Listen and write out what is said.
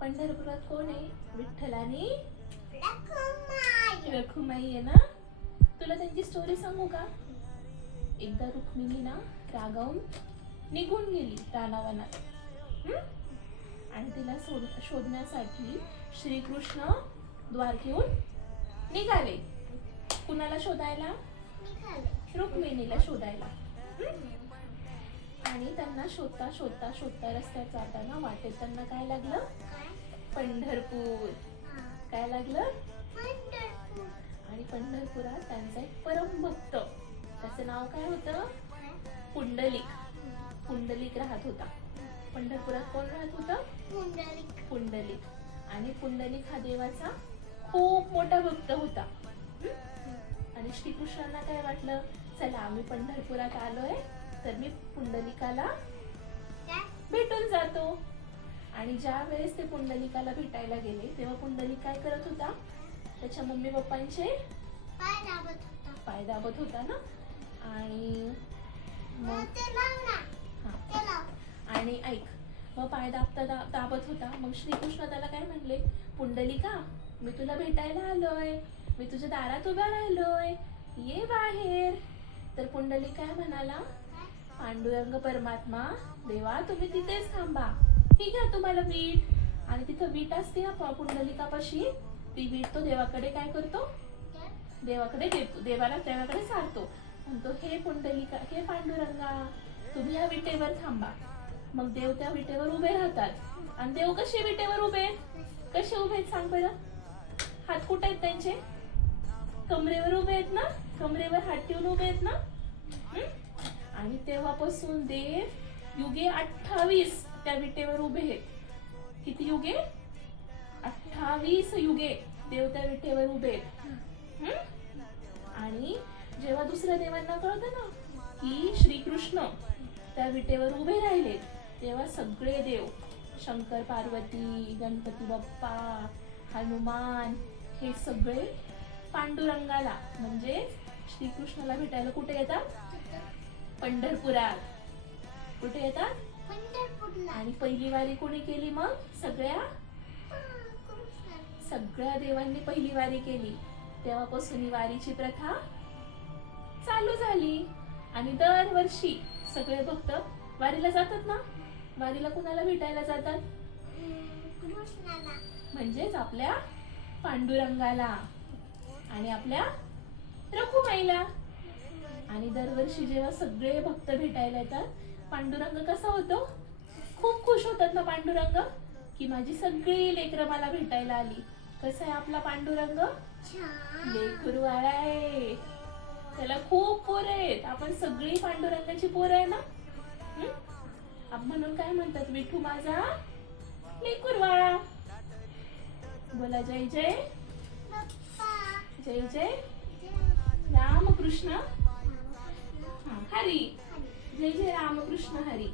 पंढरपुरात कोण आहे? विठ्ठल आणि रखुमाई. रखुमाई आहे ना. तुला त्यांची स्टोरी सांगू का? एकदा रुक्मिणी ना रागावून निघून गेली रानावनात. आणि तिला शोधण्यासाठी श्रीकृष्ण द्वारकेहून निघाले. कुणाला शोधायला? रुक्मिणीला शोधायला. आणि त्यांना शोधता शोधता शोधता रस्त्यात जाताना वाटेत त्यांना काय लागलं? पंढरपूर. काय लागलं? आणि पंढरपुरात त्यांचा एक परम भक्त, त्याचं नाव काय होतं? पुंडलिक. पुंडलिक राहत होता. पंढरपुरात कोण राहत होतं? पुंडलिक. आणि पुंडलिक हा देवाचा खूप मोठा भक्त होता. आणि श्रीकृष्णांना काय वाटलं, चला आम्ही पंढरपुरात आलोय तर मी पुंडलिकाला भेटून जातो. आणि ज्या वेळेस ते पुंडलिकाला भेटायला गेले तेव्हा पुंडलिक काय करत होता? त्याच्या मम्मी पप्पांचे पाय दाबत होता ना. आणि मग आणि ऐक, मग पाय दाबत होता. मग श्रीकृष्ण त्याला काय म्हणले? पुंडलिका, मी तुला भेटायला आलोय, मी तुझ्या दारात उभा राहिलोय, ये बाहेर. तर पुंडलिक काय म्हणाला? पांडुरंग परमात्मा, देवा तुम्ही तिथेच थांबा, ठीक आहे तुम्हाला वीट. आणि तिथं वीट असते ना पुंडलिकापाशी, ती वीट तो देवाकडे काय करतो? देवाकडे देतो, देवाकडे सारतो. म्हणतो, हे पुंडलिका, हे पांडुरंगा, तुम्ही या विटेवर थांबा. मग देव त्या विटेवर उभे राहतात. आणि देव कसे विटेवर उभे? कसे उभे आहेत सांग बरं? हात कुठे आहेत त्यांचे? कमरेवर उभे आहेत ना. कमरेवर हात ठेवून उभे आहेत ना. आणि तेव्हापासून देव युगे 28 त्या विटेवर उभे आहेत. किती युगे? 28 युगे देव त्या विटेवर उभे आहेत. आणि जेव्हा दुसऱ्या देवांना कळतं ना की श्रीकृष्ण त्या विटेवर उभे राहिले, तेव्हा सगळे देव, शंकर पार्वती, गणपती बाप्पा, हनुमान, हे सगळे पांडुरंगाला म्हणजे श्रीकृष्णाला भेटायला कुठे येतात? पंढरपुरात. कुठे येतात? आणि पहिली वारी कोणी केली? मग सगळ्या देवांनी पहिली वारी केली. तेव्हापासून ही वारीची प्रथा चालू झाली. आणि दरवर्षी सगळे भक्त वारीला जातात ना. वारीला कुणाला भेटायला जातात? म्हणजेच आपल्या पांडुरंगाला आणि आपल्या रखुमाईला. आणि दरवर्षी जेव्हा सगळे भक्त भेटायला येतात, पांडुरंग कसा होतो? खूप खुश होतात ना पांडुरंग, की माझी सगळी लेकरं मला भेटायला आली. कसा आहे आपला पांडुरंग? लेकरूवाळा आहे. त्याला खूप पोर आहेत. आपण सगळी पांडुरंगाची पोर आहे ना. म्हणून काय म्हणतात? विठू माझा लेकरूवाळा. बोला जय जय जय जय रामकृष्ण हरी. जय जय रामकृष्ण हरी.